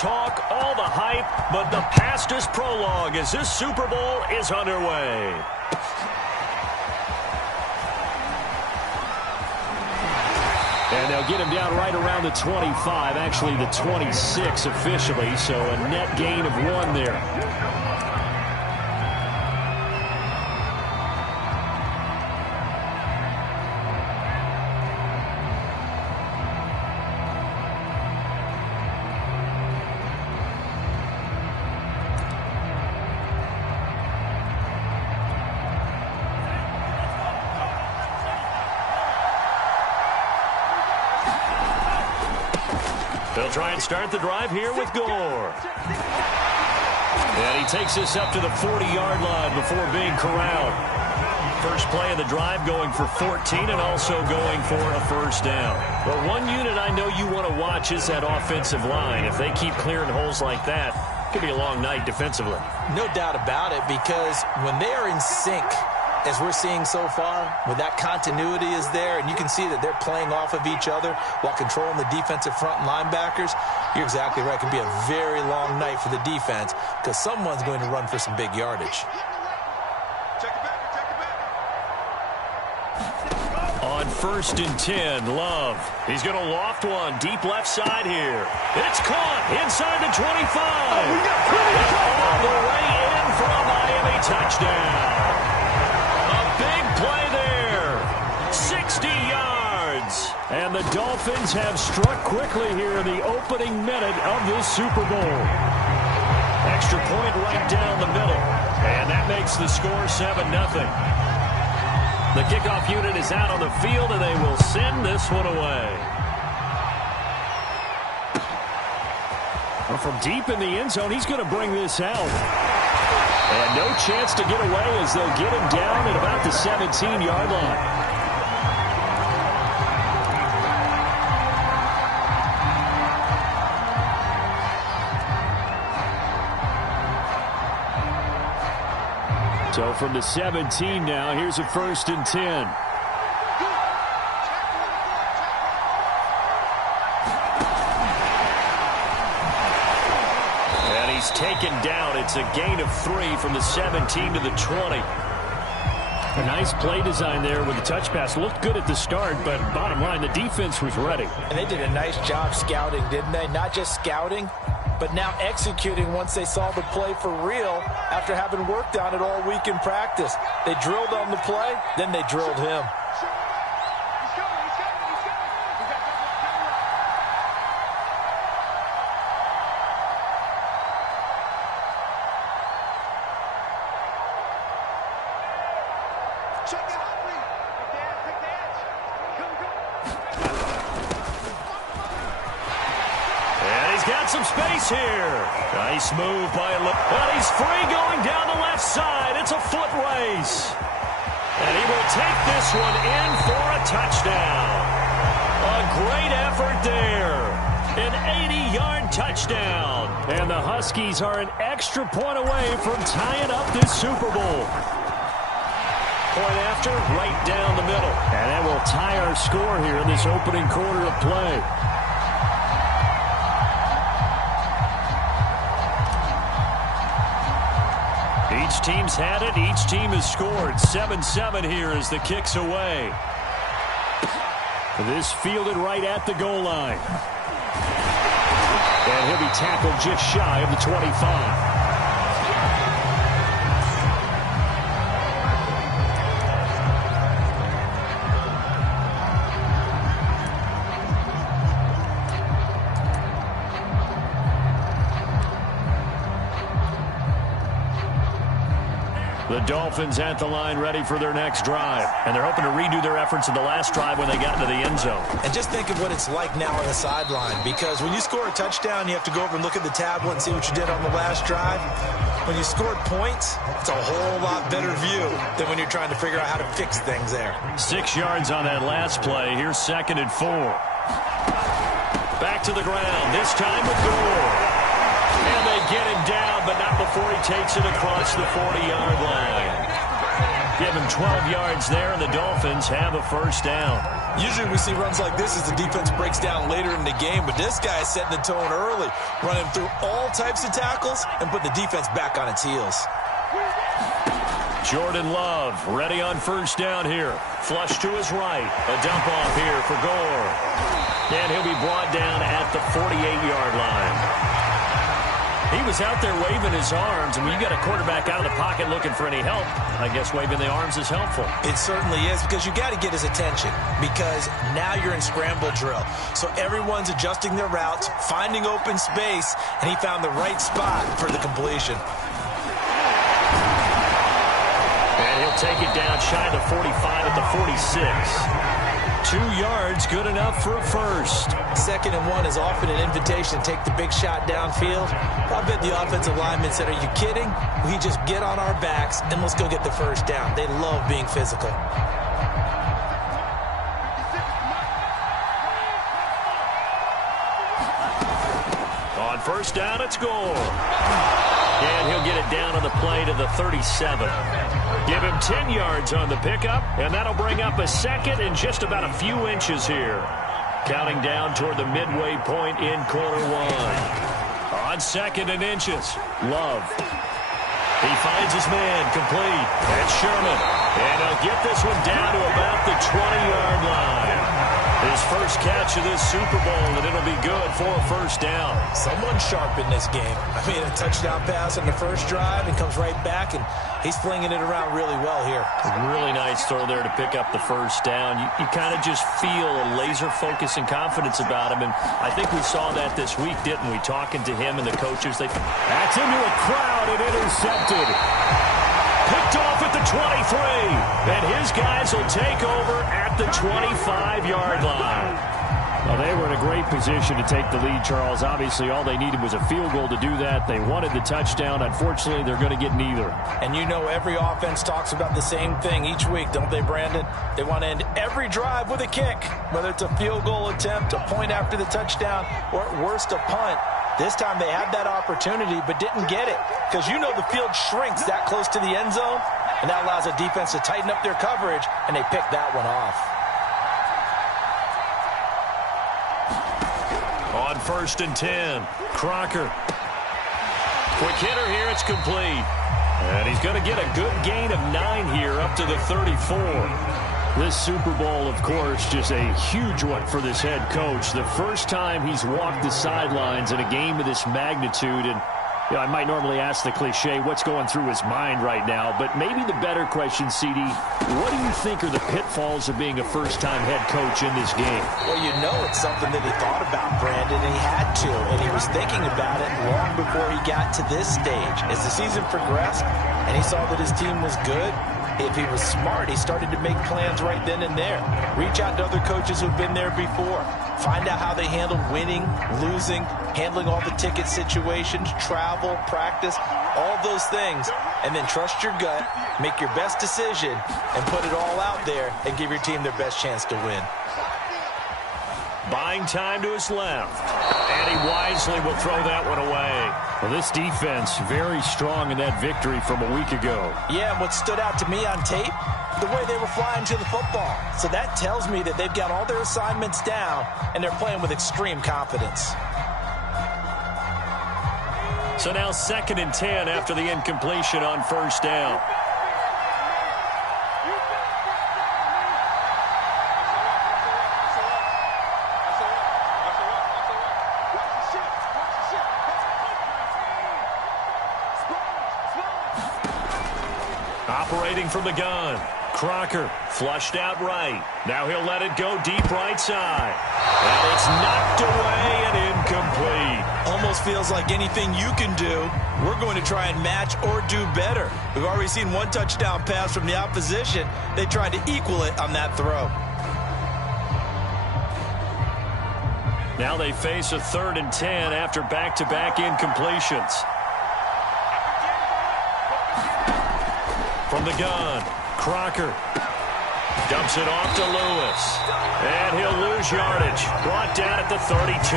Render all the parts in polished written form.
talk, all the hype, but the past is prologue as this Super Bowl is underway. And they'll get him down right around the 25, actually the 26 officially, so a net gain of 1 there. They'll try and start the drive here with Gore. And he takes this up to the 40-yard line before being corralled. First play of the drive going for 14 and also going for a first down. But one unit I know you want to watch is that offensive line. If they keep clearing holes like that, it could be a long night defensively. No doubt about it, because when they are in sync, as we're seeing so far, when that continuity is there and you can see that they're playing off of each other while controlling the defensive front and linebackers, you're exactly right. It can be a very long night for the defense because someone's going to run for some big yardage. On 1st and 10, Love. He's going to loft one deep left side here. It's caught inside the 25. All the way in for a Miami touchdown. Big play there. 60 yards. And the Dolphins have struck quickly here in the opening minute of this Super Bowl. Extra point right down the middle. And that makes the score 7-0. The kickoff unit is out on the field, and they will send this one away. Well, from deep in the end zone, he's going to bring this out. And no chance to get away as they'll get him down at about the 17-yard line. So from the 17 now, here's a 1st and 10. He's taken down. It's a gain of 3 from the 17 to the 20. A nice play design there with the touch pass. Looked good at the start, but bottom line, the defense was ready. And they did a nice job scouting, didn't they? Not just scouting, but now executing once they saw the play for real after having worked on it all week in practice. They drilled on the play, then they drilled him. Some space here. Nice move by and he's free going down the left side. It's a foot race. And he will take this one in for a touchdown. A great effort there. An 80-yard touchdown. And the Huskies are an extra point away from tying up this Super Bowl. Point after, right down the middle. And that will tie our score here in this opening quarter of play. Each team's had it. Each team has scored. 7-7 here as the kick's away. This fielded right at the goal line. And he'll be tackled just shy of the 25. The Dolphins at the line ready for their next drive. And they're hoping to redo their efforts in the last drive when they got into the end zone. And just think of what it's like now on the sideline, because when you score a touchdown, you have to go over and look at the tablet and see what you did on the last drive. When you scored points, it's a whole lot better view than when you're trying to figure out how to fix things there. 6 yards on that last play. Here's 2nd and 4. Back to the ground, this time with Gore. And they get him down, but not before he takes it across the 40-yard line. Give him 12 yards there, and the Dolphins have a first down. Usually we see runs like this as the defense breaks down later in the game, but this guy is setting the tone early, running through all types of tackles and putting the defense back on its heels. Jordan Love ready on first down here. Flush to his right. A dump off here for Gore. And he'll be brought down at the 48-yard line. He was out there waving his arms, and when you got a quarterback out of the pocket looking for any help, I guess waving the arms is helpful. It certainly is, because you got to get his attention, because now you're in scramble drill. So everyone's adjusting their routes, finding open space, and he found the right spot for the completion. And he'll take it down shy of the 45 at the 46. 2 yards, good enough for a first. 2nd and 1 is often an invitation to take the big shot downfield. I bet the offensive lineman said, are you kidding? We just get on our backs and let's go get the first down. They love being physical. On first down, it's Gore. And he'll get it down on the play to the 37. Give him 10 yards on the pickup, and that'll bring up a second and just about a few inches here. Counting down toward the midway point in quarter one. On 2nd and inches, Love. He finds his man complete. That's Sherman. And he'll get this one down to about the 20-yard line. His first catch of this Super Bowl, and it'll be good for a first down. Someone's sharp in this game. I mean, a touchdown pass on the first drive and comes right back, and he's flinging it around really well here. Really nice throw there to pick up the first down. You kind of just feel a laser focus and confidence about him, and I think we saw that this week, didn't we? Talking to him and the coaches. That's into a crowd and intercepted. Picked off at the 23, and his guys will take over at the 25-yard line. Well, they were in a great position to take the lead, Charles. Obviously, all they needed was a field goal to do that. They wanted the touchdown. Unfortunately, they're going to get neither. And you know every offense talks about the same thing each week, don't they, Brandon? They want to end every drive with a kick, whether it's a field goal attempt, a point after the touchdown, or at worst, a punt. This time they had that opportunity but didn't get it, because you know the field shrinks that close to the end zone, and that allows a defense to tighten up their coverage, and they picked that one off. On 1st and 10, Crocker. Quick hitter here, it's complete. And he's going to get a good gain of 9 here up to the 34. This Super Bowl, of course, just a huge one for this head coach. The first time he's walked the sidelines in a game of this magnitude. And you know, I might normally ask the cliche, what's going through his mind right now? But maybe the better question, CD, what do you think are the pitfalls of being a first-time head coach in this game? Well, you know it's something that he thought about, Brandon, and he had to. And he was thinking about it long before he got to this stage. As the season progressed and he saw that his team was good, if he was smart, he started to make plans right then and there. Reach out to other coaches who've been there before. Find out how they handle winning, losing, handling all the ticket situations, travel, practice, all those things. And then trust your gut, make your best decision, and put it all out there and give your team their best chance to win. Buying time to his left. And he wisely will throw that one away. Well, this defense very strong in that victory from a week ago. Yeah, and what stood out to me on tape, the way they were flying to the football. So that tells me that they've got all their assignments down, and they're playing with extreme confidence. So now 2nd and 10 after the incompletion on first down. Operating from the gun. Crocker flushed out right. Now he'll let it go deep right side. And it's knocked away and incomplete. Almost feels like anything you can do, we're going to try and match or do better. We've already seen one touchdown pass from the opposition. They tried to equal it on that throw. Now they face a 3rd and 10 after back-to-back incompletions. From the gun, Crocker dumps it off to Lewis. And he'll lose yardage. Brought down at the 32.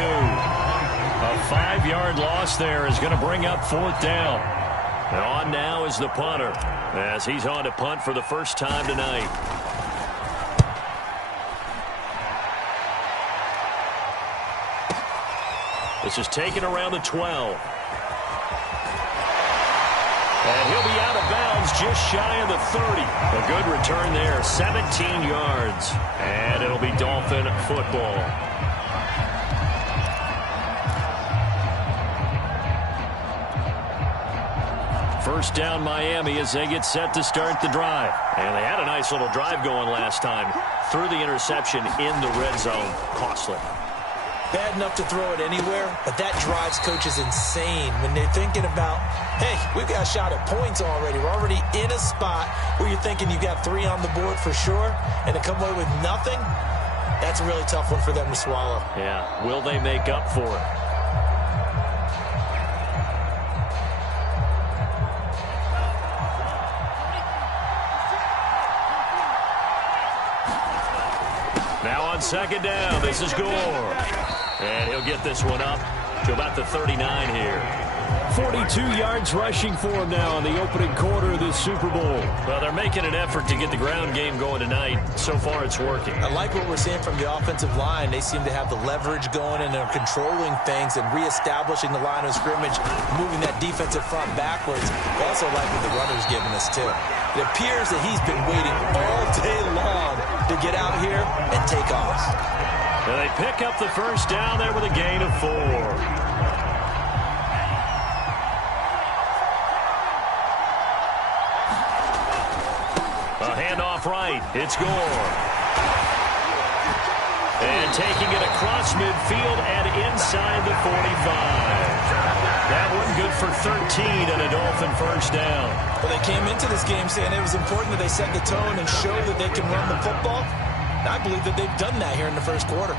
A 5-yard loss there is going to bring up 4th down. On now is the punter, as he's on to punt for the first time tonight. This is taken around the 12. And he'll be out of bounds just shy of the 30. A good return there, 17 yards. And it'll be Dolphin football. First down Miami as they get set to start the drive. And they had a nice little drive going last time. Threw the interception in the red zone. Costly. Bad enough to throw it anywhere, but that drives coaches insane when they're thinking about, hey, we've got a shot at points already. We're already in a spot where you're thinking you've got 3 on the board for sure, and to come away with nothing, that's a really tough one for them to swallow. Yeah, will they make up for it? Now on second down, this is Gore. And he'll get this one up to about the 39 here. 42 yards rushing for him now in the opening quarter of this Super Bowl. Well, they're making an effort to get the ground game going tonight. So far, it's working. I like what we're seeing from the offensive line. They seem to have the leverage going, and they're controlling things and reestablishing the line of scrimmage, moving that defensive front backwards. I also like what the runner's giving us, too. It appears that he's been waiting all day long to get out here and take off. And they pick up the first down there with a gain of 4. A handoff right. It's Gore. And taking it across midfield and inside the 45. That one good for 13 and a Dolphin first down. Well, they came into this game saying it was important that they set the tone and show that they can run the football. I believe that they've done that here in the first quarter.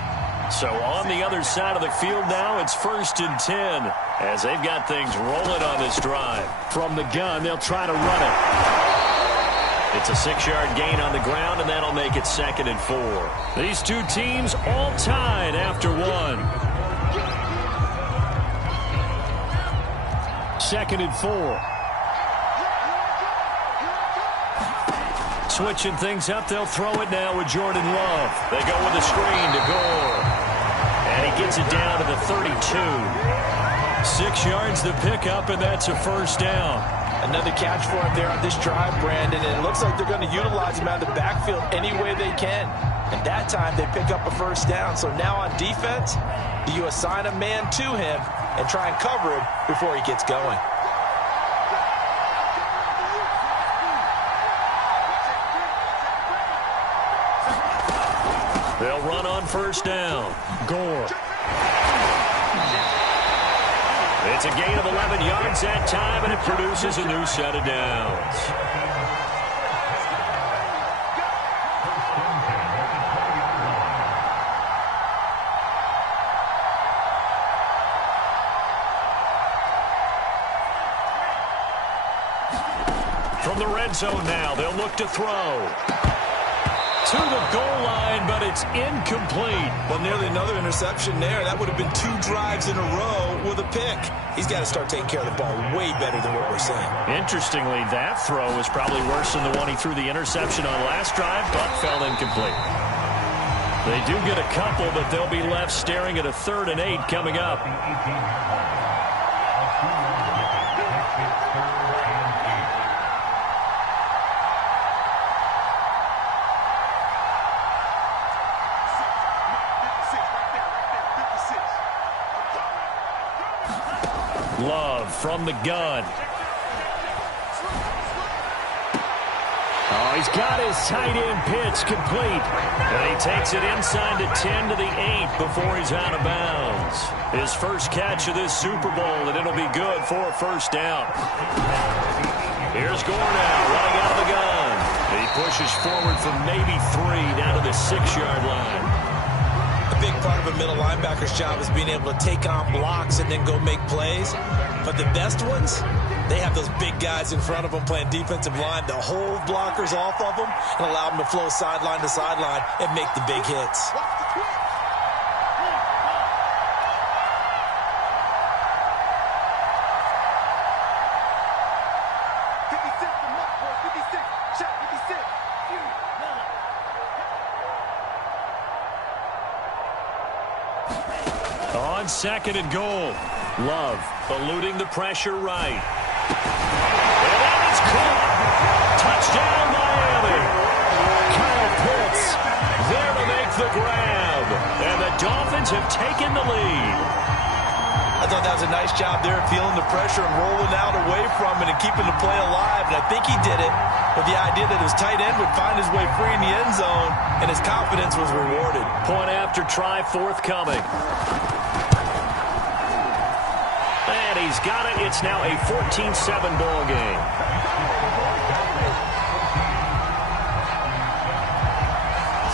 So on the other side of the field now, it's 1st and 10 as they've got things rolling on this drive. From the gun, they'll try to run it. It's a 6-yard gain on the ground, and that'll make it 2nd and 4. These two teams all tied after 1. 2nd and 4. Switching things up, they'll throw it now with Jordan Love. They go with a screen to Gore. And he gets it down to the 32. 6 yards the pickup, and that's a first down. Another catch for him there on this drive, Brandon, and it looks like they're going to utilize him out of the backfield any way they can. And that time they pick up a first down. So now on defense, do you assign a man to him and try and cover him before he gets going? They'll run on first down. Gore. It's a gain of 11 yards that time, and it produces a new set of downs. From the red zone now, they'll look to throw. To the goal line, but it's incomplete. Well, nearly another interception there. That would have been 2 drives in a row with a pick. He's got to start taking care of the ball way better than what we're seeing. Interestingly, that throw was probably worse than the one he threw the interception on last drive, but fell incomplete. They do get a couple, but they'll be left staring at a 3rd and 8 coming up. Love from the gun. Oh, he's got his tight end pitch complete. And he takes it inside the 10 to the 8 before he's out of bounds. His first catch of this Super Bowl, and it'll be good for a first down. Here's Gore now, running out of the gun. He pushes forward for maybe 3 down to the 6-yard line. A big part of a middle linebacker's job is being able to take on blocks and then go make plays. But the best ones, they have those big guys in front of them playing defensive line to hold blockers off of them and allow them to flow sideline to sideline and make the big hits. on 2nd and goal. Love eluding the pressure right. And that is caught. Touchdown, Miami. Kyle Pitts there to make the grab. And the Dolphins have taken the lead. I thought that was a nice job there, feeling the pressure and rolling out away from it and keeping the play alive. And I think he did it with the idea that his tight end would find his way free in the end zone, and his confidence was rewarded. Point after try forthcoming. And he's got it. It's now a 14-7 ball game.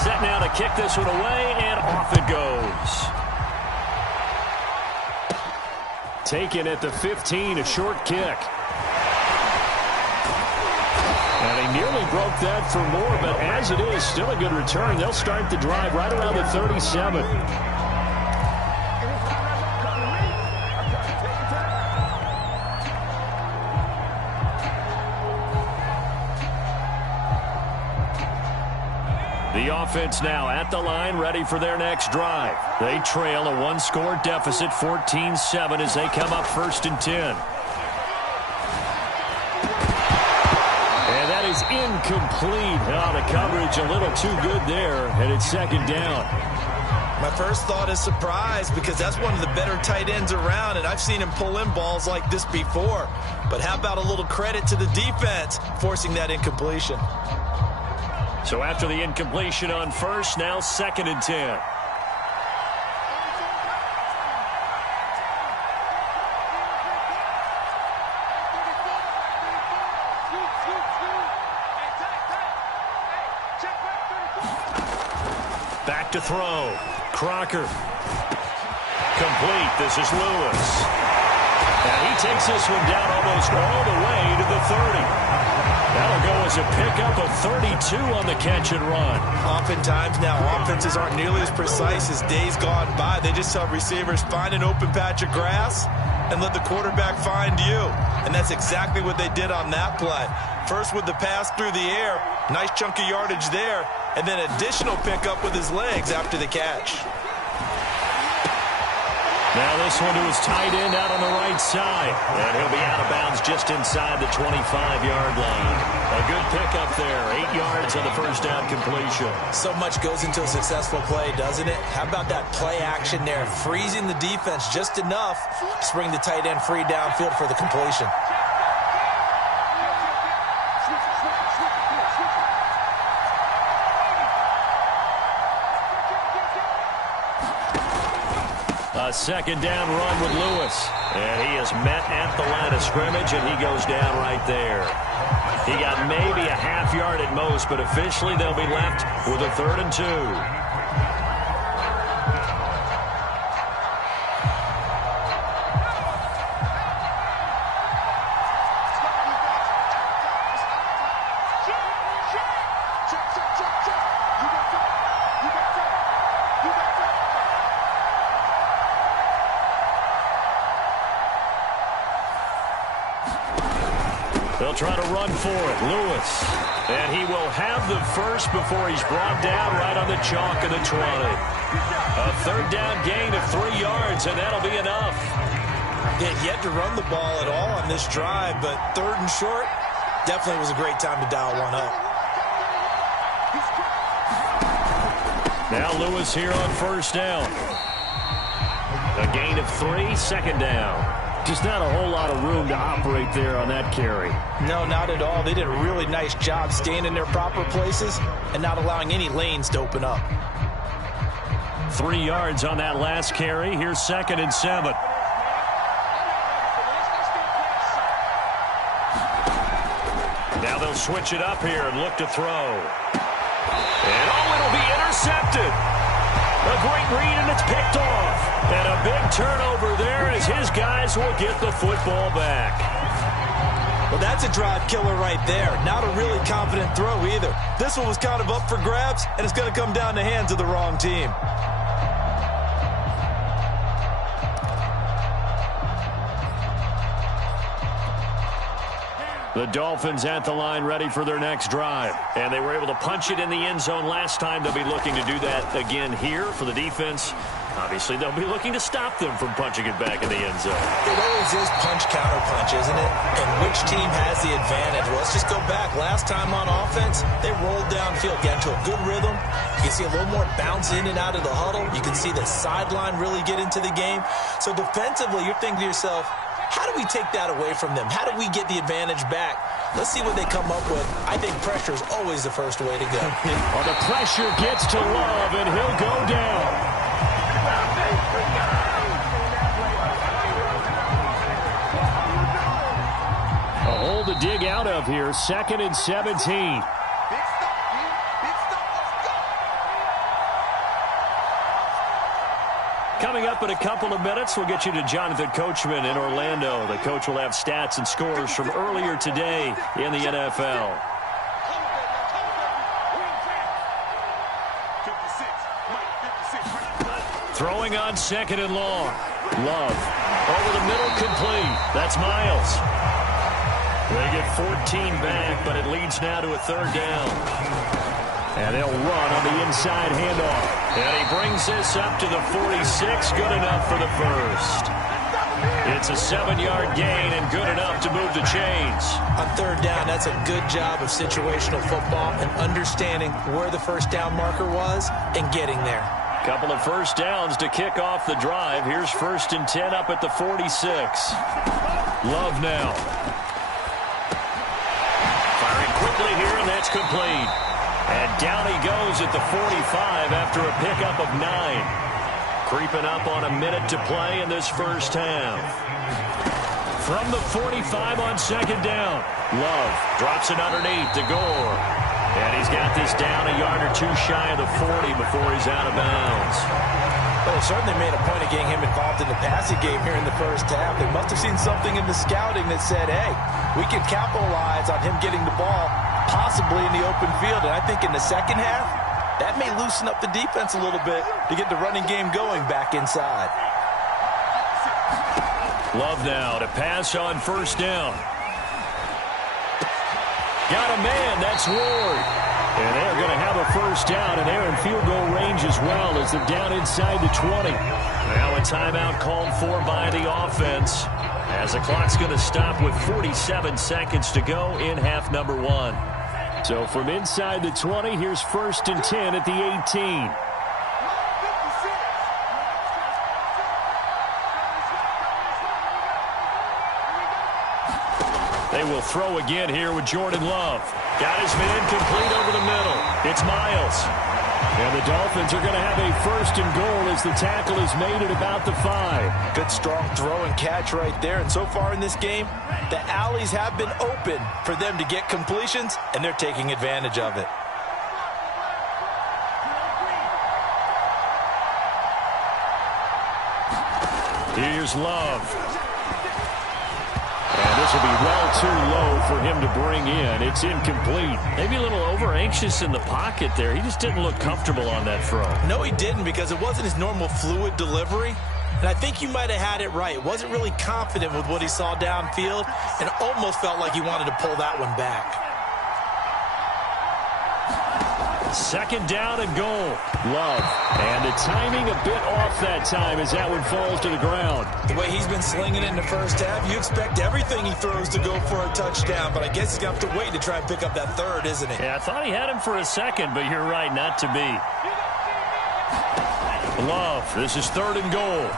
Set now to kick this one away, and off it goes. Taken at the 15, a short kick. And he nearly broke that for more, but as it is, still a good return. They'll start the drive right around the 37. The offense now at the line, ready for their next drive. They trail a one-score deficit, 14-7, as they come up 1st and 10. And that is incomplete. Oh, the coverage a little too good there, and it's 2nd down. My first thought is surprise, because that's one of the better tight ends around, and I've seen him pull in balls like this before. But how about a little credit to the defense forcing that incompletion? So after the incompletion on 1st, now 2nd and 10. Back to throw. Crocker. Complete. This is Lewis. And he takes this one down almost all the way to the 30. That'll go as a pickup of 32 on the catch and run. Oftentimes now, offenses aren't nearly as precise as days gone by. They just tell receivers, find an open patch of grass and let the quarterback find you. And that's exactly what they did on that play. First with the pass through the air, nice chunk of yardage there, and then additional pickup with his legs after the catch. Now this one to his tight end out on the right side. And he'll be out of bounds just inside the 25-yard line. A good pickup there. 8 yards on the first down completion. So much goes into a successful play, doesn't it? How about that play action there? Freezing the defense just enough to bring the tight end free downfield for the completion. A 2nd down run with Lewis. And he is met at the line of scrimmage, and he goes down right there. He got maybe a half yard at most, but officially they'll be left with a 3rd and 2. They'll try to run for it. Lewis. And he will have the first before he's brought down right on the chalk of the 20. A 3rd down gain of 3 yards, and that'll be enough. They had yet to run the ball at all on this drive, but 3rd and short definitely was a great time to dial one up. Now Lewis here on 1st down. A gain of 3, 2nd down. Just not a whole lot of room to operate there on that carry. No, not at all. They did a really nice job staying in their proper places and not allowing any lanes to open up. 3 yards on that last carry. Here's 2nd and 7. Now they'll switch it up here and look to throw. And it'll be intercepted. A great read, and it's picked off. And a big turnover there as his guys will get the football back. Well, that's a drive killer right there. Not a really confident throw either. This one was kind of up for grabs, and it's going to come down the hands of the wrong team. The Dolphins at the line ready for their next drive. And they were able to punch it in the end zone last time. They'll be looking to do that again here for the defense. Obviously, they'll be looking to stop them from punching it back in the end zone. It always is punch-counter-punch, isn't it? And which team has the advantage? Well, let's just go back. Last time on offense, they rolled downfield, got into a good rhythm. You can see a little more bounce in and out of the huddle. You can see the sideline really get into the game. So defensively, you're thinking to yourself, how do we take that away from them? How do we get the advantage back? Let's see what they come up with. I think pressure is always the first way to go. Well, the pressure gets to Love, and he'll go down. A hole to dig out of here. 2nd and 17. Coming up in a couple of minutes, we'll get you to Jonathan Coachman in Orlando. The coach will have stats and scores from earlier today in the NFL. Throwing on 2nd and long. Love. Over the middle, complete. That's Miles. They get 14 back, but it leads now to a 3rd down. And they'll run on the inside handoff. And he brings this up to the 46. Good enough for the first. It's a 7-yard gain and good enough to move the chains. On 3rd down, that's a good job of situational football and understanding where the first down marker was and getting there. Couple of first downs to kick off the drive. Here's 1st and 10 up at the 46. Love now. Firing quickly here, and that's complete. And down he goes at the 45 after a pickup of 9. Creeping up on a minute to play in this first half. From the 45 on 2nd down. Love drops it underneath to Gore. And he's got this down a yard or 2 shy of the 40 before he's out of bounds. Well, they certainly made a point of getting him involved in the passing game here in the first half. They must have seen something in the scouting that said, hey, we can capitalize on him getting the ball possibly in the open field. And I think in the second half, that may loosen up the defense a little bit to get the running game going back inside. Love now to pass on 1st down. Got a man, that's Ward. And they're going to have a 1st down, and they're in field goal range as well as they're down inside the 20. Now a timeout called for by the offense as the clock's going to stop with 47 seconds to go in half number 1. So from inside the 20, here's 1st and 10 at the 18. They will throw again here with Jordan Love. Got his man complete over the middle. It's Miles. And the Dolphins are going to have a 1st and goal as the tackle is made at about the 5. Good strong throw and catch right there. And so far in this game, the alleys have been open for them to get completions, and they're taking advantage of it. Here's Love. And this will be well too low for him to bring in. It's incomplete. Maybe a little over-anxious in the pocket there. He just didn't look comfortable on that throw. No, he didn't, because it wasn't his normal fluid delivery. And I think you might have had it right. Wasn't really confident with what he saw downfield and almost felt like he wanted to pull that one back. 2nd down and goal. Love. And the timing a bit off that time as that one falls to the ground. The way he's been slinging it in the first half, you expect everything he throws to go for a touchdown, but I guess he's going to have to wait to try and pick up that 3rd, isn't he? Yeah, I thought he had him for a second, but you're right, not to be. Love. This is 3rd and goal.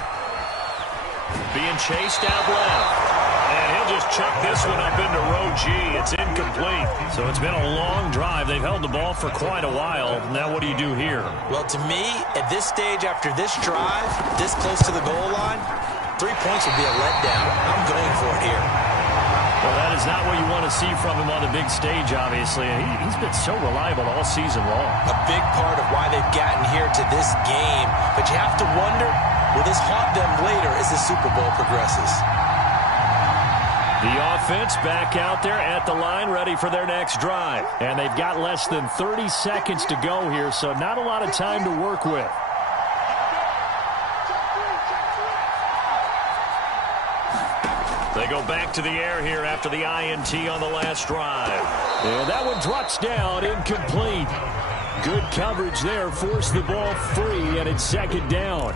Being chased out left. And he'll just chuck this one up into row G. It's incomplete. So it's been a long drive. They've held the ball for quite a while. Now what do you do here? Well, to me, at this stage after this drive, this close to the goal line, 3 points would be a letdown. I'm going for it here. Well, that is not what you want to see from him on the big stage, obviously. And he's been so reliable all season long. A big part of why they've gotten here to this game. But you have to wonder, will this haunt them later as the Super Bowl progresses? The offense back out there at the line, ready for their next drive. And they've got less than 30 seconds to go here, so not a lot of time to work with. They go back to the air here after the INT on the last drive. And that one drops down, incomplete. Good coverage there, forced the ball free, and it's second down.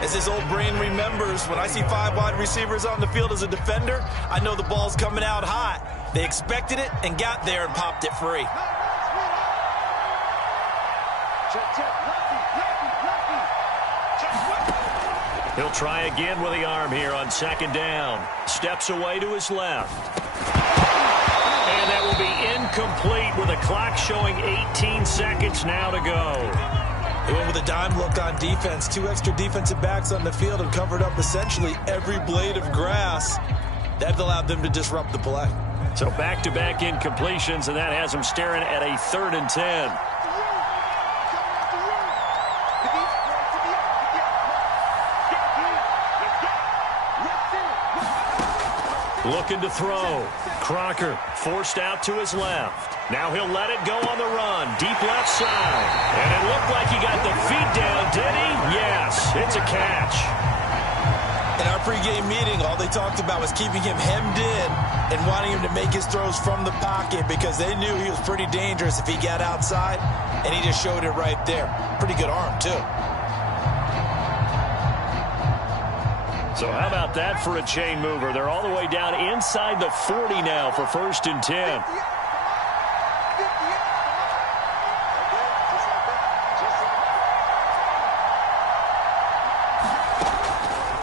As his old brain remembers, when I see 5 wide receivers on the field as a defender, I know the ball's coming out hot. They expected it and got there and popped it free. He'll try again with the arm here on second down. Steps away to his left. And that will be incomplete with the clock showing 18 seconds now to go. They went with a dime look on defense. 2 extra defensive backs on the field and covered up essentially every blade of grass. That allowed them to disrupt the play. So back-to-back incompletions, and that has them staring at a 3rd and 10. Looking to throw. Crocker forced out to his left. Now he'll let it go on the run. Deep left side. And it looked like he got the feet down, did he? Yes, it's a catch. In our pregame meeting, all they talked about was keeping him hemmed in and wanting him to make his throws from the pocket because they knew he was pretty dangerous if he got outside, and he just showed it right there. Pretty good arm, too. So how about that for a chain mover? They're all the way down inside the 40 now for 1st and 10.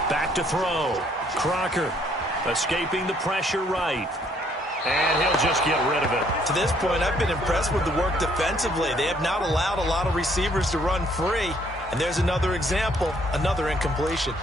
Back to throw. Crocker escaping the pressure right. And he'll just get rid of it. To this point, I've been impressed with the work defensively. They have not allowed a lot of receivers to run free. And there's another example, another incompletion.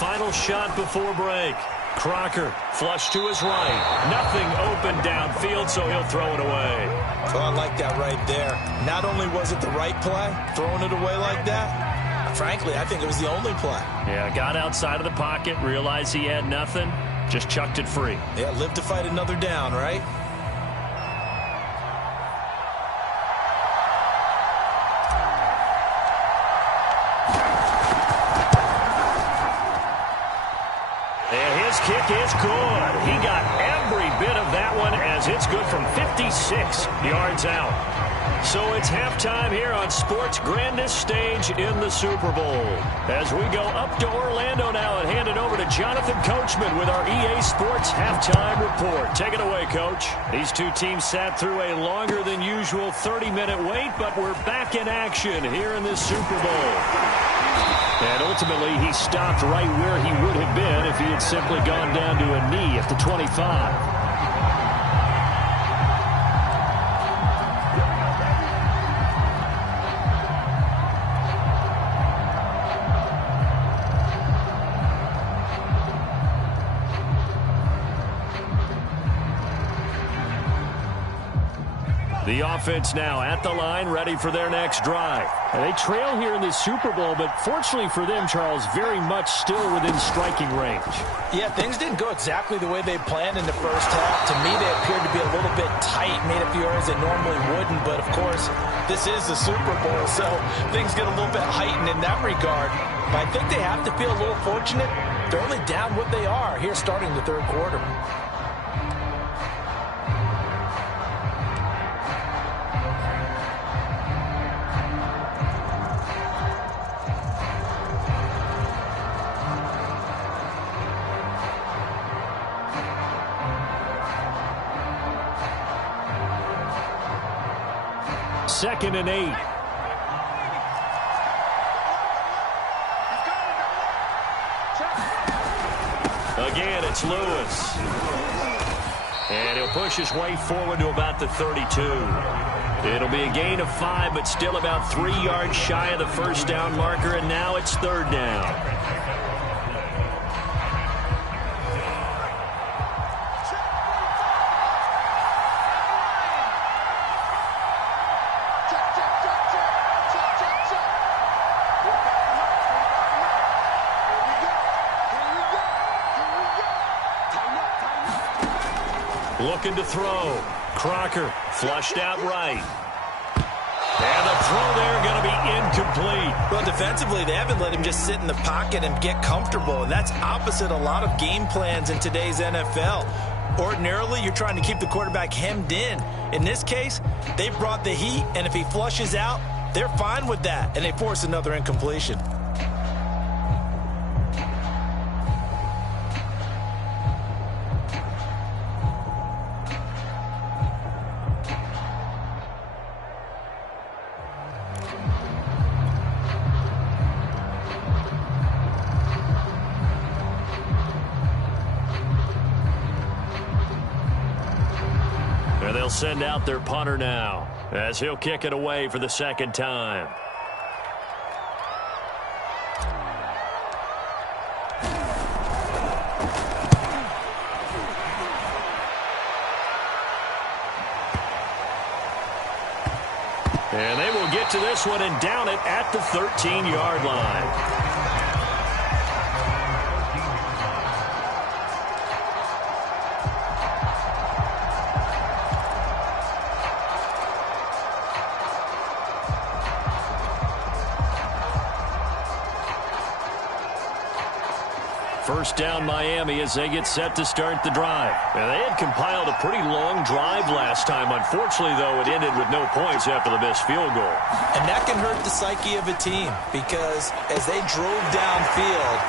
Final shot before break. Crocker flush to his right. Nothing open downfield, so he'll throw it away. Oh, I like that right there. Not only was it the right play, throwing it away like that, frankly, I think it was the only play. Yeah, got outside of the pocket, realized he had nothing, just chucked it free. Yeah, live to fight another down, right? Kick is good. He got every bit of that one as it's good from 56 yards out. So it's halftime here on sports' grandest stage in the Super Bowl. As we go up to Orlando now and hand it over to Jonathan Coachman with our EA Sports halftime report. Take it away, Coach. These two teams sat through a longer than usual 30-minute wait, but we're back in action here in this Super Bowl. And ultimately, he stopped right where he would have been if he had simply gone down to a knee at the 25. The offense now at the line, ready for their next drive. And they trail here in the Super Bowl, but fortunately for them, Charles, very much still within striking range. Yeah, things didn't go exactly the way they planned in the first half. To me, they appeared to be a little bit tight, made a few errors they normally wouldn't. But, of course, this is the Super Bowl, so things get a little bit heightened in that regard. But I think they have to feel a little fortunate. They're only down what they are here starting the third quarter. Second and 8. Again, it's Lewis. And he'll push his way forward to about the 32. It'll be a gain of 5, but still about 3 yards shy of the first down marker, and now it's third down. Looking to throw. Crocker flushed out right. And the throw there going to be incomplete. Well, defensively, they haven't let him just sit in the pocket and get comfortable. And that's opposite a lot of game plans in today's NFL. Ordinarily, you're trying to keep the quarterback hemmed in. In this case, they brought the heat, and if he flushes out, they're fine with that, and they force another incompletion. And they'll send out their punter now as he'll kick it away for the second time. And they will get to this one and down it at the 13-yard line. First down Miami as they get set to start the drive. And they had compiled a pretty long drive last time. Unfortunately, though, it ended with no points after the missed field goal. And that can hurt the psyche of a team because as they drove downfield,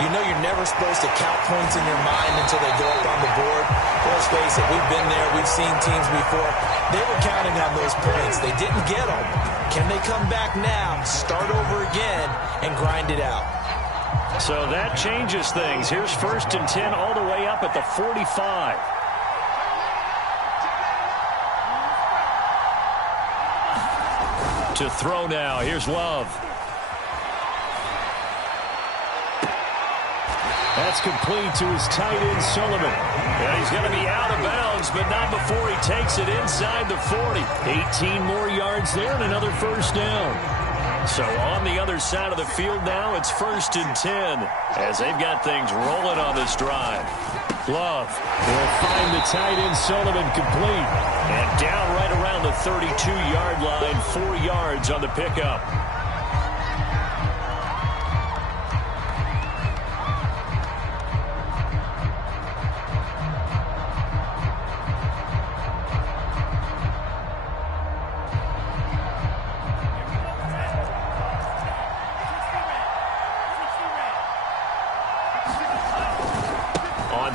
you know you're never supposed to count points in your mind until they go up on the board. Let's face it, we've been there. We've seen teams before. They were counting on those points. They didn't get them. Can they come back now, start over again, and grind it out? So that changes things. Here's 1st and 10 all the way up at the 45. To throw now. Here's Love. That's complete to his tight end, Sullivan. And he's going to be out of bounds, but not before he takes it inside the 40. 18 more yards there and another first down. So on the other side of the field now, it's 1st and 10 as they've got things rolling on this drive. Love will find the tight end Sullivan complete. And down right around the 32-yard line, 4 yards on the pickup.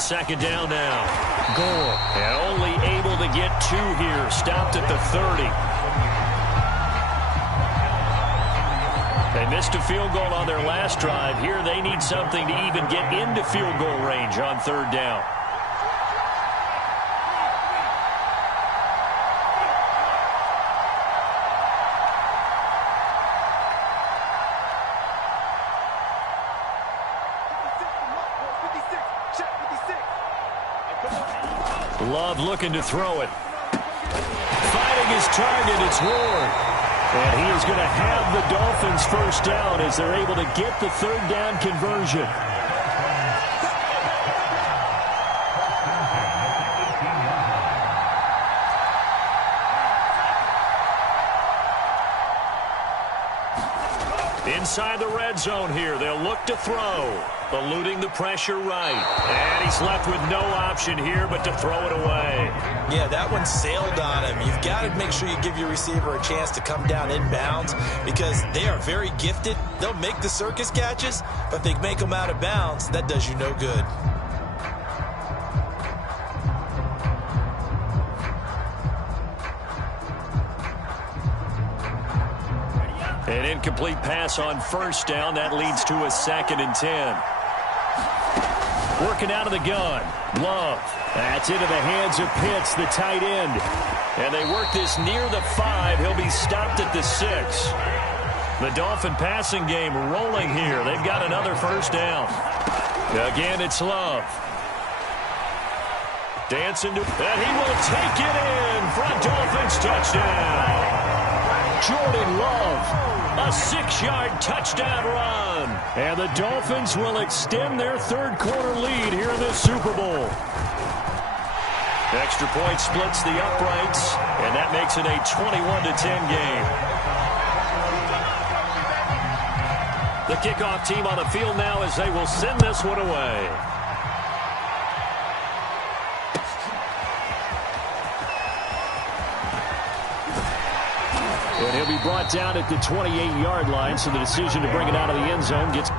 Second down now. Goal. And only able to get 2 here. Stopped at the 30. They missed a field goal on their last drive. Here they need something to even get into field goal range on 3rd down. Love looking to throw it. Finding his target, it's Ward. And he is going to have the Dolphins first down as they're able to get the 3rd down conversion. Inside the red zone here, they'll look to throw. Eluding the pressure right. And he's left with no option here but to throw it away. Yeah, that one sailed on him. You've got to make sure you give your receiver a chance to come down inbounds because they are very gifted. They'll make the circus catches, but if they make them out of bounds, that does you no good. An incomplete pass on 1st down. That leads to a 2nd and 10. Working out of the gun. Love. That's into the hands of Pitts, the tight end. And they work this near the 5. He'll be stopped at the 6. The Dolphin passing game rolling here. They've got another first down. Again, it's Love. Dancing to, and he will take it in for a Dolphins touchdown. Jordan Love. A 6-yard touchdown run. And the Dolphins will extend their 3rd quarter lead here in the Super Bowl. Extra point splits the uprights, and that makes it a 21-10 game. The kickoff team on the field now as they will send this one away. And he'll be brought down at the 28-yard line, so the decision to bring it out of the end zone gets...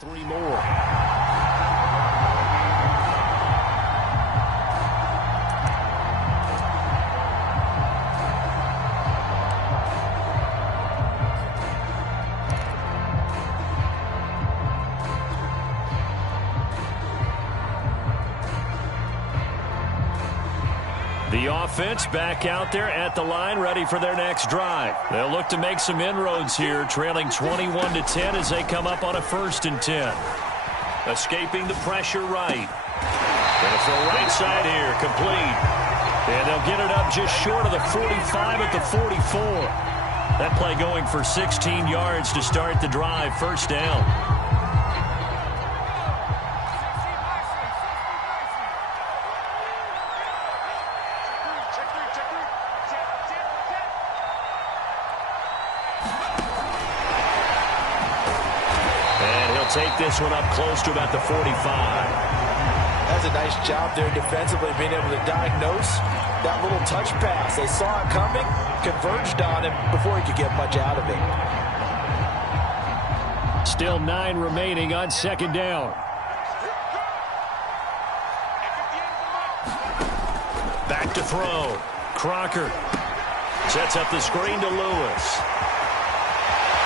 Three more. The offense back out there at the line, ready for their next drive. They'll look to make some inroads here, trailing 21-10 as they come up on a 1st and 10. Escaping the pressure right. Gonna throw right side here, complete. And they'll get it up just short of the 45 at the 44. That play going for 16 yards to start the drive, 1st down. Take this one up close to about the 45. That's a nice job there defensively, being able to diagnose that little touch pass. They saw it coming, converged on him before he could get much out of it. Still 9 remaining on 2nd down. Back to throw. Crocker sets up the screen to Lewis.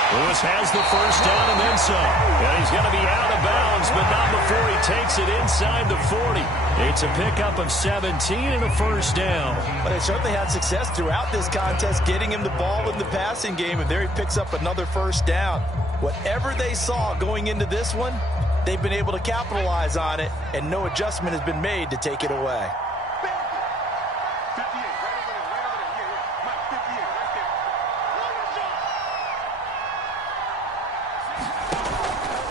Lewis has the first down and then some. And he's going to be out of bounds, but not before he takes it inside the 40. It's a pickup of 17 and a first down. But they certainly had success throughout this contest, getting him the ball in the passing game, and there he picks up another first down. Whatever they saw going into this one, they've been able to capitalize on it, and no adjustment has been made to take it away.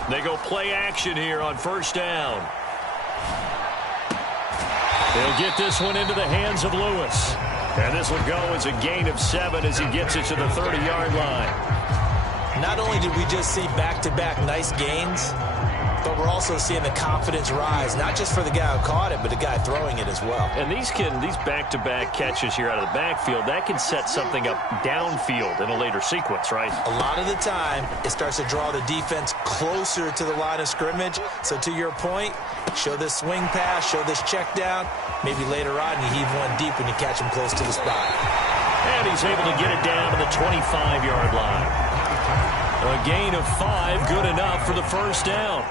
They go play action here on first down. They'll get this one into the hands of Lewis. And this will go as a gain of 7 as he gets it to the 30-yard line. Not only did we just see back-to-back nice gains, but we're also seeing the confidence rise, not just for the guy who caught it, but the guy throwing it as well. And these back-to-back catches here out of the backfield, that can set something up downfield in a later sequence, right? A lot of the time, it starts to draw the defense closer to the line of scrimmage. So to your point, show this swing pass, show this check down. Maybe later on you heave one deep when you catch him close to the spot. And he's able to get it down to the 25-yard line. A gain of 5, good enough for the first down.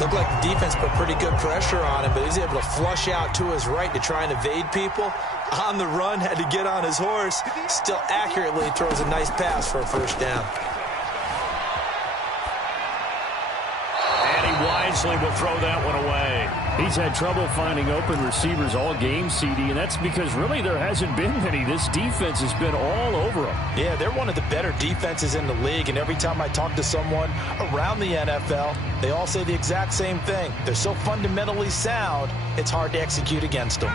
Looked like the defense put pretty good pressure on him, but he's able to flush out to his right to try and evade people. On the run, had to get on his horse. Still accurately throws a nice pass for a first down. And he wisely will throw that one away. He's had trouble finding open receivers all game, CD, and that's because really there hasn't been many. This defense has been all over them. Yeah, they're one of the better defenses in the league, and every time I talk to someone around the NFL, they all say the exact same thing. They're so fundamentally sound, it's hard to execute against them.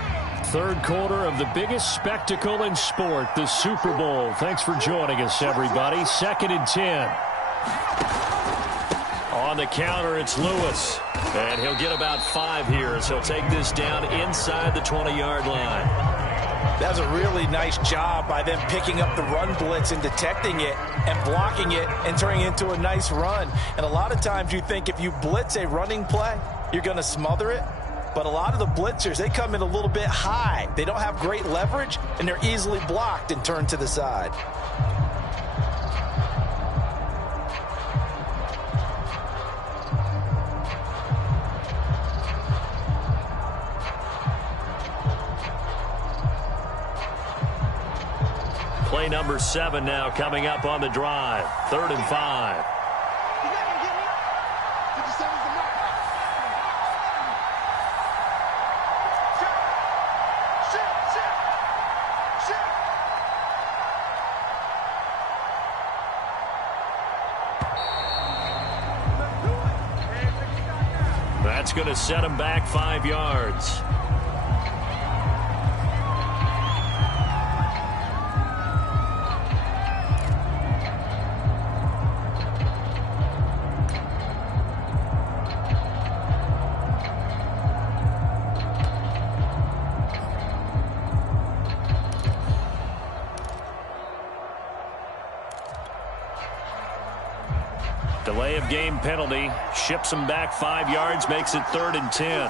Third quarter of the biggest spectacle in sport, the Super Bowl. Thanks for joining us, everybody. 2nd and 10. On the counter, it's Lewis. And he'll get about 5 here, so he'll take this down inside the 20-yard line. That's a really nice job by them picking up the run blitz and detecting it and blocking it and turning it into a nice run. And a lot of times you think if you blitz a running play, you're going to smother it. But a lot of the blitzers, they come in a little bit high. They don't have great leverage, and they're easily blocked and turned to the side. Play number 7 now coming up on the drive. 3rd and 5. That's going to set him back 5 yards. Delay of game penalty. Ships him back 5 yards. Makes it 3rd and 10.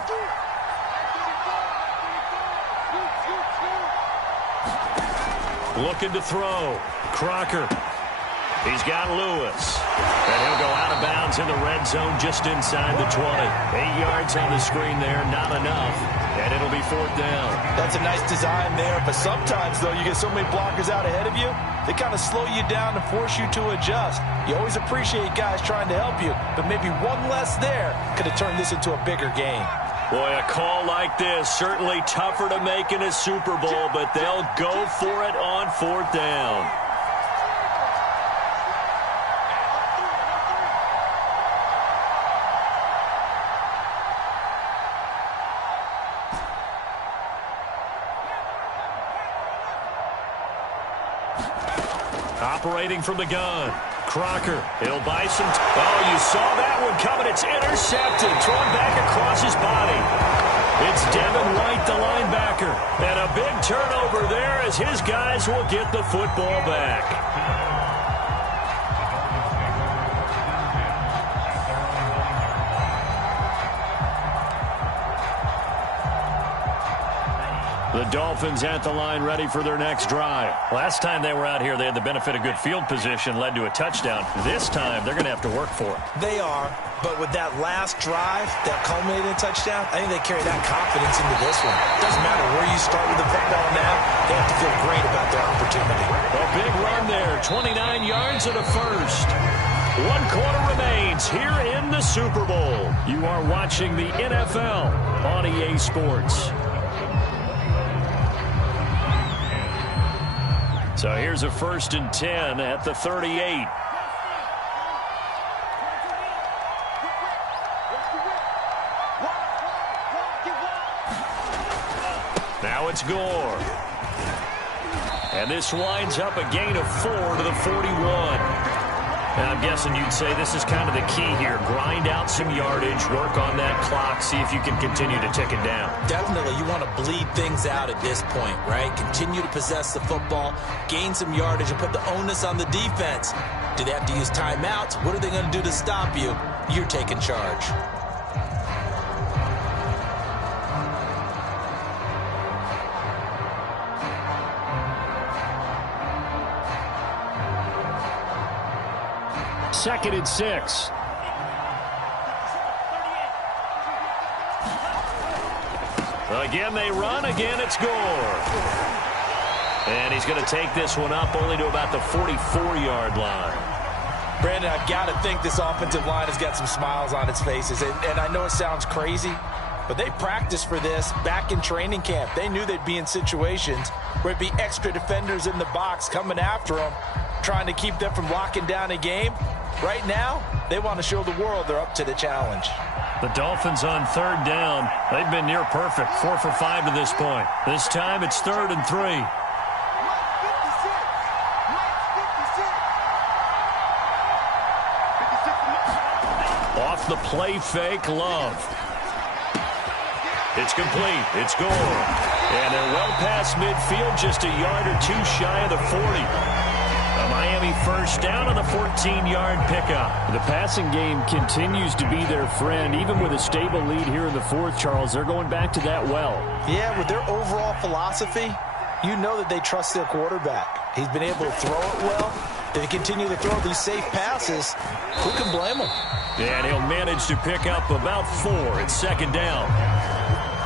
Looking to throw. Crocker. He's got Lewis. And he'll go out of bounds in the red zone just inside the 20. 8 yards on the screen there. Not enough. And it'll be 4th down. That's a nice design there. But sometimes, though, you get so many blockers out ahead of you, they kind of slow you down and force you to adjust. You always appreciate guys trying to help you, but maybe one less there could have turned this into a bigger game. Boy, a call like this, certainly tougher to make in a Super Bowl, but they'll go for it on 4th down. Operating from the gun. Crocker, he'll buy some. Oh, you saw that one coming. It's intercepted. Thrown back across his body. It's Devin White, the linebacker. And a big turnover there as his guys will get the football back. The Dolphins at the line ready for their next drive. Last time they were out here, they had the benefit of good field position, led to a touchdown. This time, they're going to have to work for it. They are, but with that last drive that culminated in a touchdown, I think they carry that confidence into this one. Doesn't matter where you start with the football now, they have to feel great about their opportunity. A big run there, 29 yards and a first. 1 quarter remains here in the Super Bowl. You are watching the NFL on EA Sports. So here's a 1st and 10 at the 38. Now it's Gore. And this winds up a gain of 4 to the 41. And I'm guessing you'd say this is kind of the key here. Grind out some yardage, work on that clock, see if you can continue to tick it down. Definitely, you want to bleed things out at this point, right? Continue to possess the football, gain some yardage, and put the onus on the defense. Do they have to use timeouts? What are they going to do to stop you? You're taking charge. Second and 6. Again they run, again it's Gore. And he's going to take this one up only to about the 44-yard line. Brandon, I've got to think this offensive line has got some smiles on its faces. And I know it sounds crazy, but they practiced for this back in training camp. They knew they'd be in situations where it'd be extra defenders in the box coming after them, trying to keep them from locking down a game. Right now, they want to show the world they're up to the challenge. The Dolphins on 3rd down. They've been near perfect, 4 for 5 to this point. This time it's 3rd and 3. Off the play fake, Love. It's complete. It's Gore. And they're well past midfield, just a yard or two shy of the 40. A Miami 1st down on the 14-yard pickup. The passing game continues to be their friend. Even with a stable lead here in the 4th, Charles, they're going back to that well. Yeah, with their overall philosophy, you know that they trust their quarterback. He's been able to throw it well. They continue to throw these safe passes. Who can blame him? And he'll manage to pick up about 4. It's 2nd down.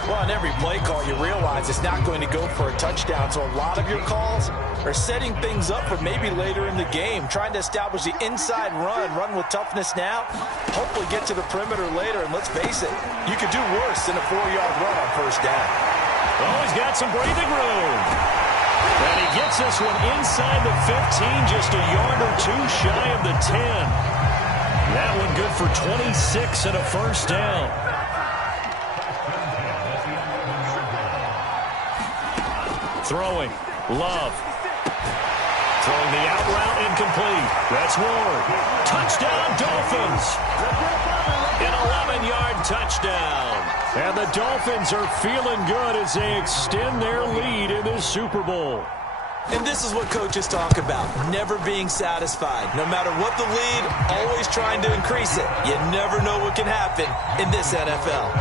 Well, on every play call, you realize it's not going to go for a touchdown. So a lot of your calls are setting things up for maybe later in the game, trying to establish the inside run with toughness now, hopefully get to the perimeter later. And let's face it, you could do worse than a 4-yard run on 1st down. Oh, he's got some breathing room. And he gets this one inside the 15, just a yard or two shy of the 10. That one good for 26 and a 1st down. Throwing, Love. Throwing the out route, incomplete. That's Ward. Touchdown, Dolphins. An 11-yard touchdown. And the Dolphins are feeling good as they extend their lead in this Super Bowl. And this is what coaches talk about, never being satisfied. No matter what the lead, always trying to increase it. You never know what can happen in this NFL.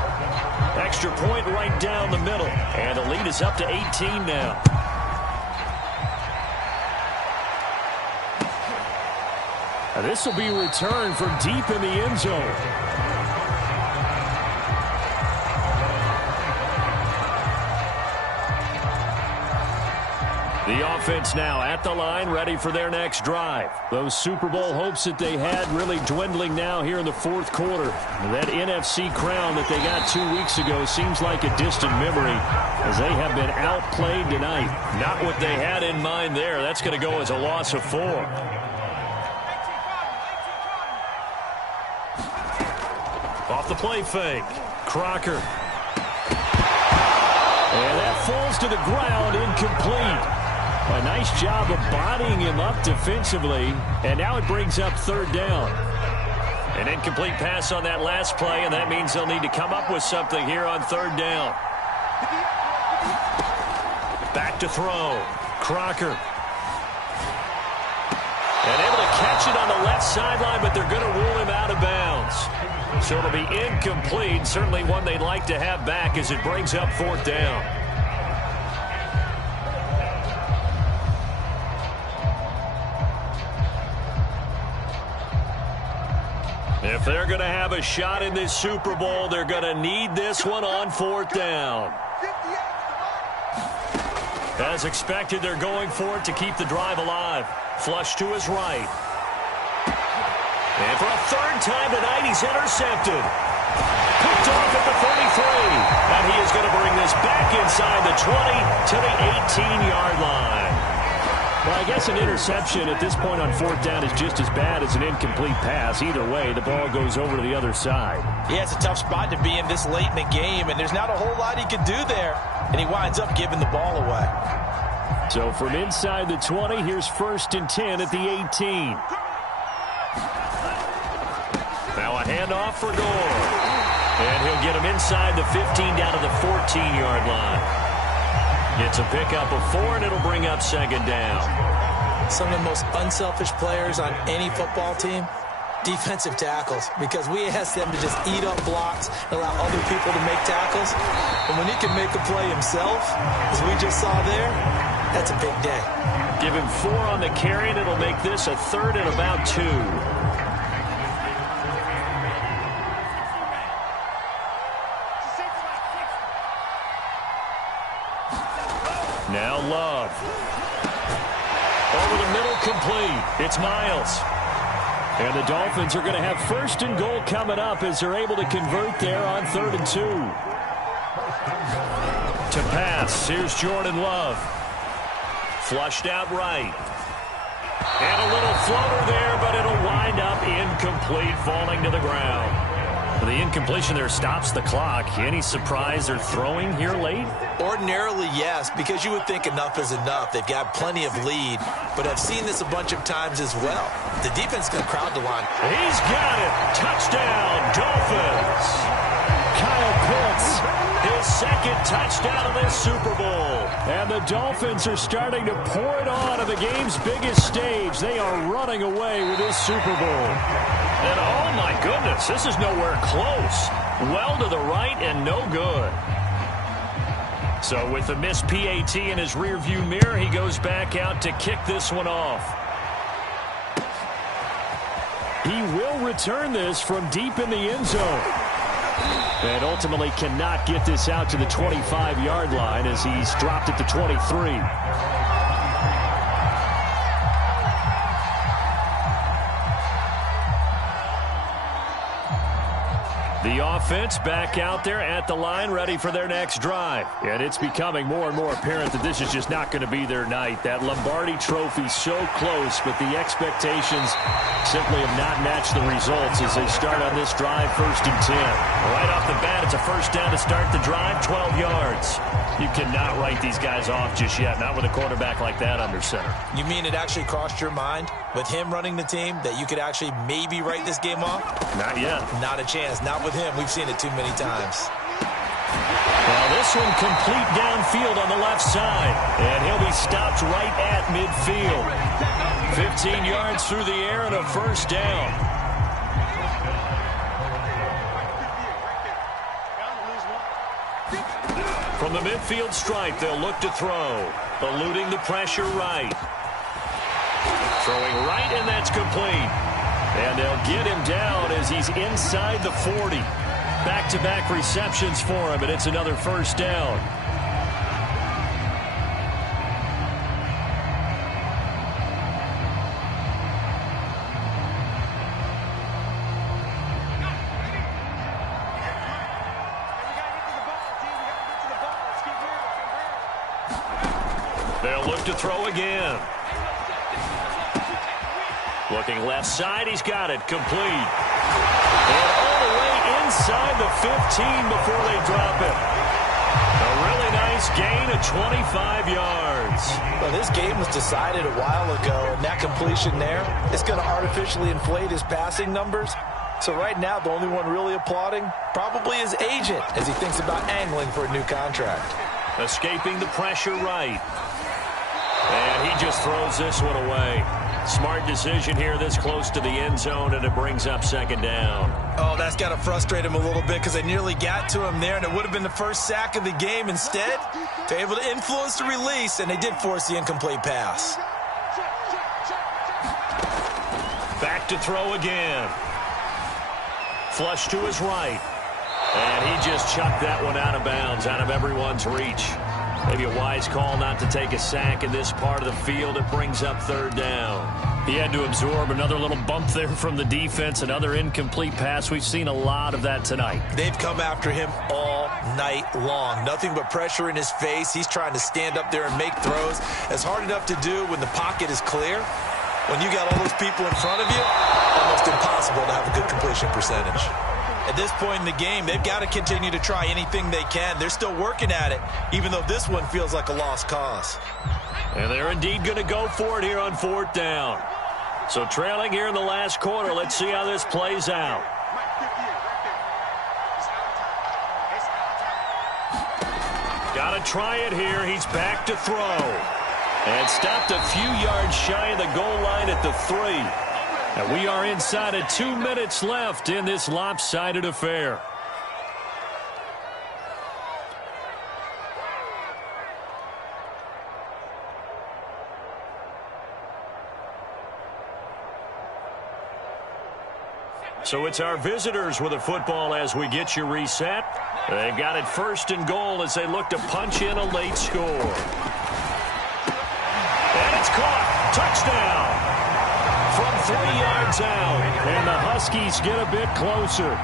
Extra point right down the middle. And the lead is up to 18 now. This will be returned from deep in the end zone. The offense now at the line, ready for their next drive. Those Super Bowl hopes that they had really dwindling now here in the 4th quarter. That NFC crown that they got 2 weeks ago seems like a distant memory as they have been outplayed tonight. Not what they had in mind there. That's going to go as a loss of 4. Off the play fake. Crocker. And that falls to the ground, incomplete. A nice job of bodying him up defensively, and now it brings up 3rd down. An incomplete pass on that last play, and that means they'll need to come up with something here on 3rd down. Back to throw. Crocker. And able to catch it on the left sideline, but they're going to rule him out of bounds. So it'll be incomplete, certainly one they'd like to have back as it brings up 4th down. They're going to have a shot in this Super Bowl. They're going to need this one on 4th down. As expected, they're going for it to keep the drive alive. Flush to his right. And for a 3rd time tonight, he's intercepted. Picked off at the 33. And he is going to bring this back inside the 20 to the 18-yard line. Well, I guess an interception at this point on 4th down is just as bad as an incomplete pass. Either way, the ball goes over to the other side. Yeah, it's a tough spot to be in this late in the game, and there's not a whole lot he can do there. And he winds up giving the ball away. So from inside the 20, here's 1st and 10 at the 18. Now a handoff for Gore. And he'll get him inside the 15 down to the 14-yard line. It's a pickup of 4, and it'll bring up 2nd down. Some of the most unselfish players on any football team, defensive tackles, because we ask them to just eat up blocks and allow other people to make tackles. And when he can make a play himself, as we just saw there, that's a big day. Give him 4 on the carry, and it'll make this a 3rd and about 2. Now Love. Over the middle, complete. It's Miles. And the Dolphins are going to have 1st and goal coming up as they're able to convert there on 3rd and 2. To pass, here's Jordan Love. Flushed out right. And a little floater there, but it'll wind up incomplete, falling to the ground. The incompletion there stops the clock. Any surprise they're throwing here late? Ordinarily, yes, because you would think enough is enough. They've got plenty of lead, but I've seen this a bunch of times as well. The defense can crowd the line. He's got it. Touchdown, Dolphins. Kyle Pitts. His 2nd touchdown of this Super Bowl. And the Dolphins are starting to pour it on the game's biggest stage. They are running away with this Super Bowl. And oh my goodness, this is nowhere close. Well to the right and no good. So with the missed PAT in his rearview mirror, he goes back out to kick this one off. He will return this from deep in the end zone. And ultimately cannot get this out to the 25-yard line as he's dropped at the 23. The offense back out there at the line, ready for their next drive. And it's becoming more and more apparent that this is just not going to be their night. That Lombardi Trophy so close, but the expectations simply have not matched the results as they start on this drive, 1st and 10. Right off the bat, it's a 1st down to start the drive, 12 yards. You cannot write these guys off just yet, not with a quarterback like that under center. You mean it actually crossed your mind with him running the team that you could actually maybe write this game off? Not yet. Not a chance. Not with him. We've seen it too many times. Well, this one complete downfield on the left side. And he'll be stopped right at midfield. 15 yards through the air and a 1st down. From the midfield stripe, they'll look to throw. Eluding the pressure right. Throwing right, and that's complete. And they'll get him down as he's inside the 40. Back-to-back receptions for him, and it's another 1st down. They'll look to throw again. Looking left side, he's got it, complete. And all the way inside the 15 before they drop it. A really nice gain of 25 yards. Well, this game was decided a while ago, and that completion there is going to artificially inflate his passing numbers. So right now, the only one really applauding probably his agent as he thinks about angling for a new contract. Escaping the pressure right. And he just throws this one away. Smart decision here this close to the end zone, and it brings up 2nd down. Oh, that's got to frustrate him a little bit because they nearly got to him there, and it would have been the first sack of the game. Instead, they're able to influence the release, and they did force the incomplete pass. Back to throw again. Flush to his right. And he just chucked that one out of bounds, out of everyone's reach. Maybe a wise call not to take a sack in this part of the field. It brings up third down. He had to absorb another little bump there from the defense, another incomplete pass. We've seen a lot of that tonight. They've come after him all night long. Nothing but pressure in his face. He's trying to stand up there and make throws. It's hard enough to do when the pocket is clear. When you got all those people in front of you, almost impossible to have a good completion percentage. At this point in the game, they've got to continue to try anything they can. They're still working at it, even though this one feels like a lost cause. And they're indeed going to go for it here on fourth down. So trailing here in the last quarter, let's see how this plays out. Got to try it here. He's back to throw. And stopped a few yards shy of the goal line at the 3. And we are inside of 2 minutes left in this lopsided affair. So it's our visitors with the football as we get you reset. They've got it first and goal as they look to punch in a late score. And it's caught. Touchdown. From 3 yards out. And the Huskies get a bit closer.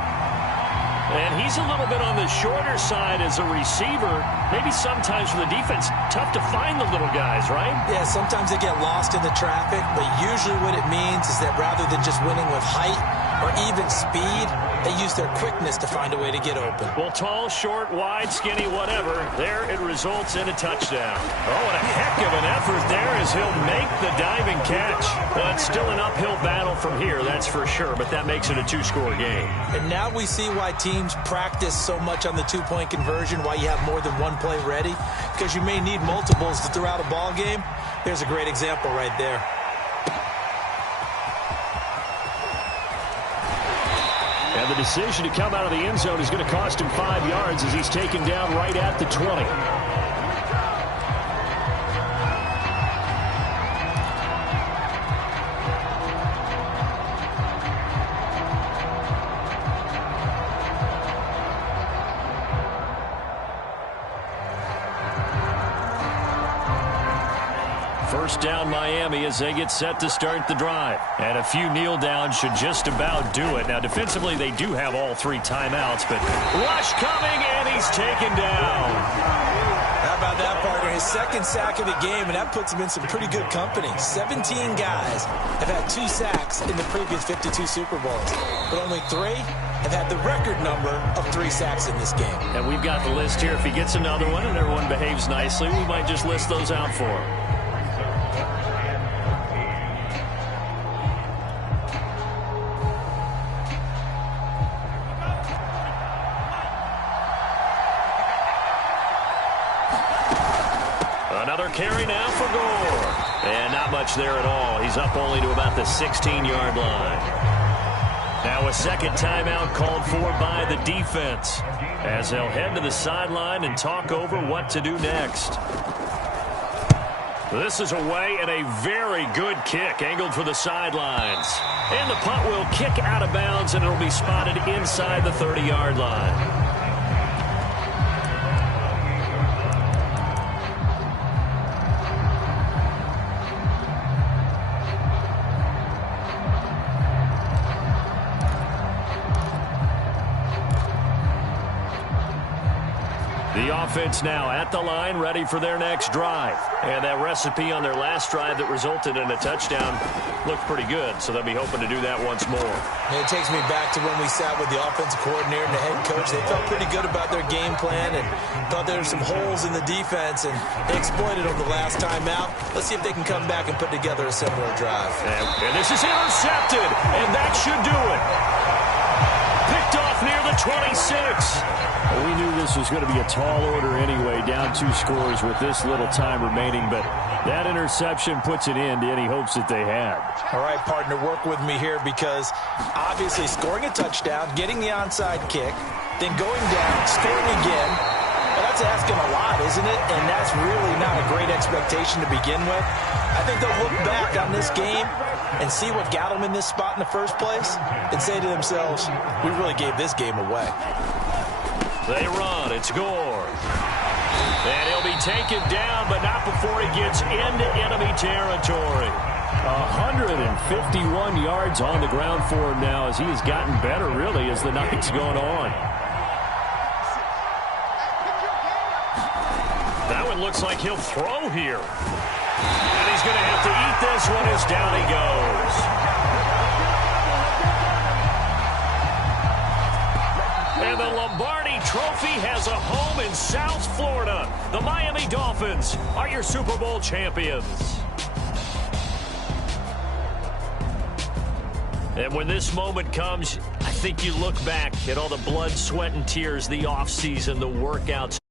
And he's a little bit on the shorter side as a receiver. Maybe sometimes for the defense, tough to find the little guys, right? Yeah, sometimes they get lost in the traffic, but usually what it means is that rather than just winning with height or even speed, they use their quickness to find a way to get open. Well, tall, short, wide, skinny, whatever, there it results in a touchdown. Oh, and a heck of an effort there as he'll make the diving catch. But still an uphill battle from here, that's for sure, but that makes it a two-score game. And now we see why teams practice so much on the two-point conversion, why you have more than one play ready, because you may need multiples to throw out a ball game. There's a great example right there. And the decision to come out of the end zone is going to cost him 5 yards as he's taken down right at the 20. First down Miami as they get set to start the drive. And a few kneel downs should just about do it. Now defensively they do have all 3 timeouts, but rush coming and he's taken down. How about that, partner? His second sack of the game, and that puts him in some pretty good company. 17 guys have had 2 sacks in the previous 52 Super Bowls, but only 3 have had the record number of 3 sacks in this game. And we've got the list here. If he gets another one and everyone behaves nicely, we might just list those out for him. Another carry now for Gore. And not much there at all. He's up only to about the 16-yard line. Now a second timeout called for by the defense as they'll head to the sideline and talk over what to do next. This is away and a very good kick angled for the sidelines. And the punt will kick out of bounds and it'll be spotted inside the 30-yard line. The offense now at the line, ready for their next drive. And that recipe on their last drive that resulted in a touchdown looked pretty good, so they'll be hoping to do that once more. And it takes me back to when we sat with the offensive coordinator and the head coach. They felt pretty good about their game plan and thought there were some holes in the defense, and they exploited them the last time out. Let's see if they can come back and put together a similar drive. And this is intercepted, and that should do it. Picked off near the 26. Well, we knew this was going to be a tall order anyway, down 2 scores with this little time remaining, but that interception puts an end to any hopes that they had. All right, partner, work with me here because obviously scoring a touchdown, getting the onside kick, then going down, scoring again, well, that's asking a lot, isn't it? And that's really not a great expectation to begin with. I think they'll look back on this game and see what got them in this spot in the first place and say to themselves, we really gave this game away. They run. It's Gore. And he'll be taken down, but not before he gets into enemy territory. 151 yards on the ground for him now as he has gotten better, really, as the night's going on. That one looks like he'll throw here. And he's going to have to eat this one as down he goes. And the Lombardi Trophy has a home in South Florida. The Miami Dolphins are your Super Bowl champions. And when this moment comes, I think you look back at all the blood, sweat, and tears, the offseason, the workouts.